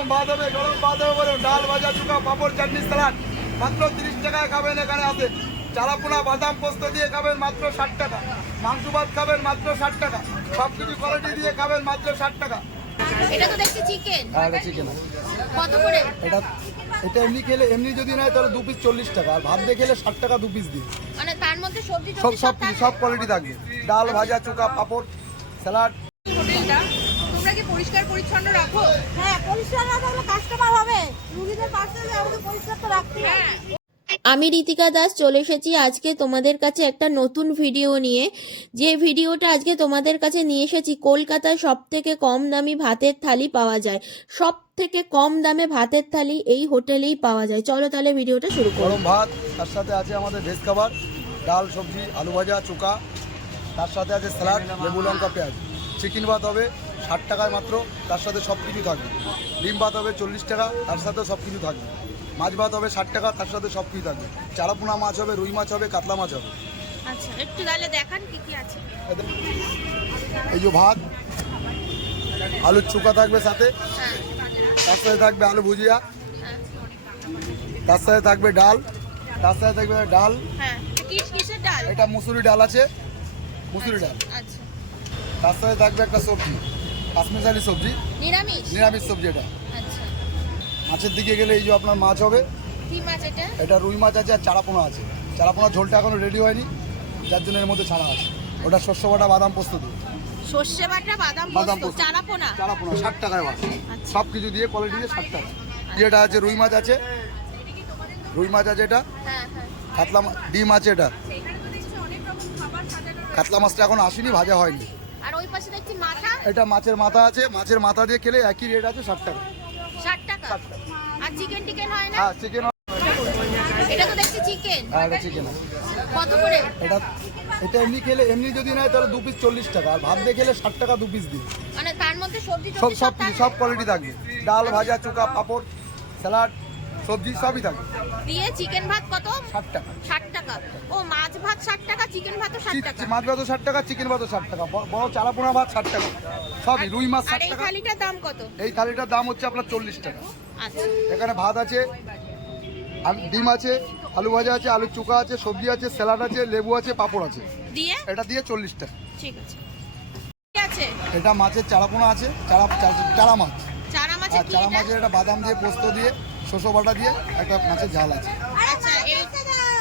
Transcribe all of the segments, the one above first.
গরম ভাত হবে বলুন। ডাল ভাজা চুকা পাঁপড় চাটনি সালাড মাত্র 30 টাকায় খাবেন। এখানে আছে চারাপোনা বাদাম পোস্ত দিয়ে খাবেন মাত্র 60 টাকা। মাংস ভাত খাবেন মাত্র 60 টাকা। সবকিছু কোয়ালিটি দিয়ে খাবেন মাত্র 60 টাকা। এটা তো দেখছি চিকেন। হ্যাঁ, এটা চিকেন। কত করে? এটা এমনি খেলে এমনি যদি নেয় তাহলে 2 পিস 40 টাকা, আর ভাত দিয়ে খেলে 60 টাকা 2 পিস দিয়ে। মানে তার মধ্যে সবজি সব কোয়ালিটি থাকবে। ডাল ভাজা চুকা পাঁপড় স্যালাড। হোটেলটা তোমরা কি পরিষ্কার পরিচ্ছন্ন রাখো? হ্যাঁ, পরিষ্কার না থাকলে কাস্টমার হবে, রুগীদের পাশে আমাদের পরিষ্কার তো রাখতে হবে। আমি ঋতিকা দাস চলে এসেছি আজকে তোমাদের কাছে একটা নতুন ভিডিও নিয়ে। যে ভিডিওটা আজকে তোমাদের কাছে নিয়ে এসেছি, কলকাতায় সবথেকে কম দামি ভাতের থালি পাওয়া যায়। সব থেকে কম দামে ভাতের থালি এই হোটেলেই পাওয়া যায়। চলো তাহলে ভিডিওটা শুরু করো। গরম ভাত, তার সাথে আছে আমাদের ভেজ খাবার, ডাল সবজি আলু ভাজা চোকা, তার সাথে আছে স্যালাড লেবু লঙ্কা পেঁয়াজ। চিকেন ভাত হবে 60 টাকায় মাত্র, তার সাথে সব কিছু থাকবে। ডিম ভাত হবে 40 টাকা, তার সাথে সব কিছু থাকবে। মাছ ভাত হবে 60 টাকা, তার সাথে সব কিছু থাকবে। চারাপোনা মাছ হবে, রুই মাছ হবে, কাতলা মাছ হবে। আচ্ছা, একটু তাহলে দেখান কি কি আছে। এই যে ভাত, আলুর চোকা থাকবে সাথে, হ্যাঁ তার সাথে থাকবে আলু ভুজিয়া, হ্যাঁ তার সাথে থাকবে ডাল, তার সাথে থাকবে ডাল। হ্যাঁ, কিসের ডাল? এটা মুসুরি ডাল আছে, মুসুরি ডাল। আচ্ছা, তার সাথে থাকবে একটা সবজি, কাশ্মীরি সবজি, নিরামিষ সবজি। এটা আচ্ছা, মাছের দিকে গেলে এই যে আপনার মাছ হবে। কি মাছ এটা? এটা রুই মাছ আছে আর চারাপোনা আছে। চারাপোনা ঝোলটা এখনো রেডি হয়নি, যার জন্য এর মধ্যে ছাড়া আছে। ওটা শস্য বাটা বাদাম পোস্ত দিয়ে, সর্ষে বাটা বাদাম পোস্ত, চারাপোনা 60 টাকায় বাস। আচ্ছা। সব কিছু দিয়ে কোয়ালিটি দিয়ে 60 টাকা। যেটা আছে রুই মাছ আছে, এটা হ্যাঁ হ্যাঁ। কাতলা ডিম আছে। এটা কাতলা মাছটা এখন আসেনি, ভাজা হয়নি। আর ওই পাশে দেখছি মাথা। এটা মাছের মাথা আছে, মাছের মাথা দিয়ে খেলে একই রেট আছে 60 টাকা। 60 টাকা। আর চিকেন হয় না? হ্যাঁ, চিকেন। এটা তো দেখছি চিকেন। হ্যাঁ, এটা চিকেন। কত করে? এটা এমনি খেলে এমনি যদি নেয় তাহলে 2 পিস 40 টাকা, আর ভাত দিয়ে খেলে 60 টাকা 2 পিস দিয়ে। মানে তার মধ্যে সবজি সব কোয়ালিটি থাকবে। ডাল ভাজা চোকা পাঁপড় স্যালাড সবজি সবই থাকবে। দিয়ে চিকেন ভাত কত? 60 টাকা। 60 টাকা। ও, মাছ ভাত 60 টাকা, চিকেন ভাতও 60 টাকা। মাছ ভাতও 60 টাকা, চিকেন ভাতও 60 টাকা, বড় চারাপোনা ভাত 60 টাকা, সবই। রুই মাছ আর 60 এই টাকা। থালিটার দাম কত? এই থালিটার দাম হচ্ছে আপনার 40 টাকা। আচ্ছা, এখানে ভাত আছে, ডিম আছে, আলু ভাজা আছে, আলুর চোকা আছে, সবজি আছে, স্যালাড আছে, লেবু আছে, পাঁপড় আছে। দিয়ে এটা দিয়ে 40 টাকা। ঠিক আছে। কি আছে? এটা মাছের চারাপোনা আছে, চারা মাছ। চারা মাছের আর কি চারা এটা? মাছের এটা বাদাম দিয়ে পোস্ত দিয়ে শস্য বাটা দিয়ে একটা মাছের ঝাল আছে। আচ্ছা,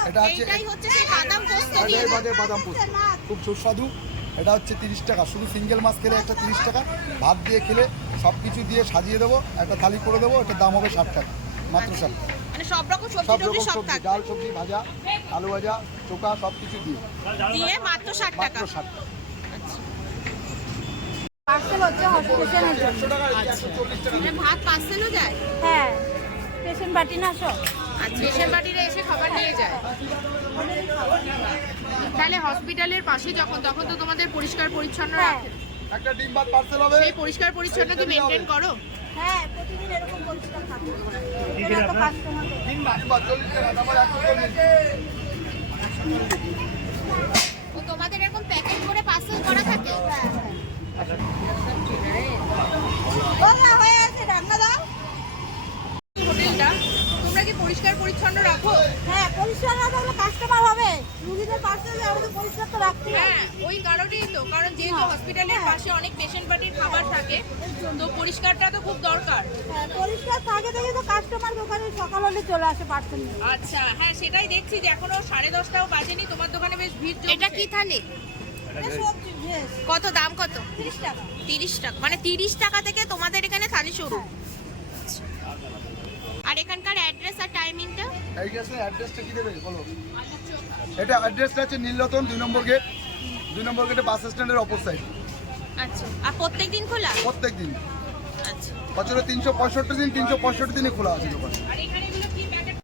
এটা আছে, এইটাই হচ্ছে সেই বাদাম পোস্ত দিয়ে। বাদাম পোস্ত খুব সুস্বাদু। এটা হচ্ছে 30 টাকা। শুধু সিঙ্গেল মাছ খেলে একটা 30 টাকা, ভাত দিয়ে খেলে সব কিছু দিয়ে সাজিয়ে দেবো, একটা থালি করে দেবো। এটার দাম হবে 60 টাকা, মাত্র 60 টাকা। মানে সব রকম সব সবজি রকম সব সবজি, থাকবে। ডাল সবজি ভাজা আলু ভাজা চোকা সব কিছু দিয়ে দিয়ে মাত্র 60 টাকা। মাত্র 60 টাকা। পার্সেল হচ্ছে হসপিটালের জন্য। 100 টাকা, 140 টাকা। মানে ভাত পার্সেলও যায়? হ্যাঁ, পেশেন্ট বাটি না সব। আচ্ছা, পেশেন্ট বাড়িরা এসে খাবার নিয়ে যায়। তাহলে হসপিটালের পাশে তখন তো তোমাদের পরিষ্কার পরিচ্ছন্ন রাখে। একটা ডিম ভাত পার্সেল হবে। সেই পরিষ্কার পরিচ্ছন্ন কি মেনটেন করো? হ্যাঁ, প্রতিদিন এরকম পরিষ্কার থাকে। এরা তো কাস্টমার। ডিম ভাত 40 টাকা, তারপর 140। ও, তোমাদের এরকম প্যাকেট করে পার্সেল করা থাকে? বললা হয়ে আছে, রান্না দাও। হোটেলটা তোমরা কি পরিষ্কার পরিচ্ছন্ন রাখো? হ্যাঁ, পরিষ্কার না থাকলে কাস্টমার হবে, রুগীদের পাশে আমাদের পরিষ্কার তো রাখতে হবে। হ্যাঁ, ওই কারণেই তো, কারণ যেহেতু হসপিটালের পাশে অনেক পেশেন্ট পার্টির খাবার থাকে, তো পরিষ্কারটা তো খুব দরকার। হ্যাঁ, পরিষ্কার থাকে দেখে তো কাস্টমার দোকানে সকাল হলে চলে আসে পার্সেল নিয়ে। আচ্ছা, হ্যাঁ, সেটাই দেখছি যে এখনো 10:30টাও বাজেনি, তোমার দোকানে বেশ ভিড় জমছে। এটা কি থালি? এটা সবজি ভেজ, কত দাম কত? 30 টাকা। 30 টাকা। মানে 30 টাকা থেকে তোমাদের এখানে থালি শুরু। আর এখানকার অ্যাড্রেস আর টাইমিংটা? এই গেছে অ্যাড্রেসটা কি দেবে বলো? এটা অ্যাড্রেসটা আছে নীলরতন 2 নম্বর গেট, 2 নম্বর গেটে বাস স্ট্যান্ডের অপর সাইড। আচ্ছা, আর প্রত্যেকদিন খোলা? প্রত্যেক দিন, আচ্ছা। বছরে 365 দিন, 365 দিনই খোলা আছে দোকান। আর এখানে এগুলো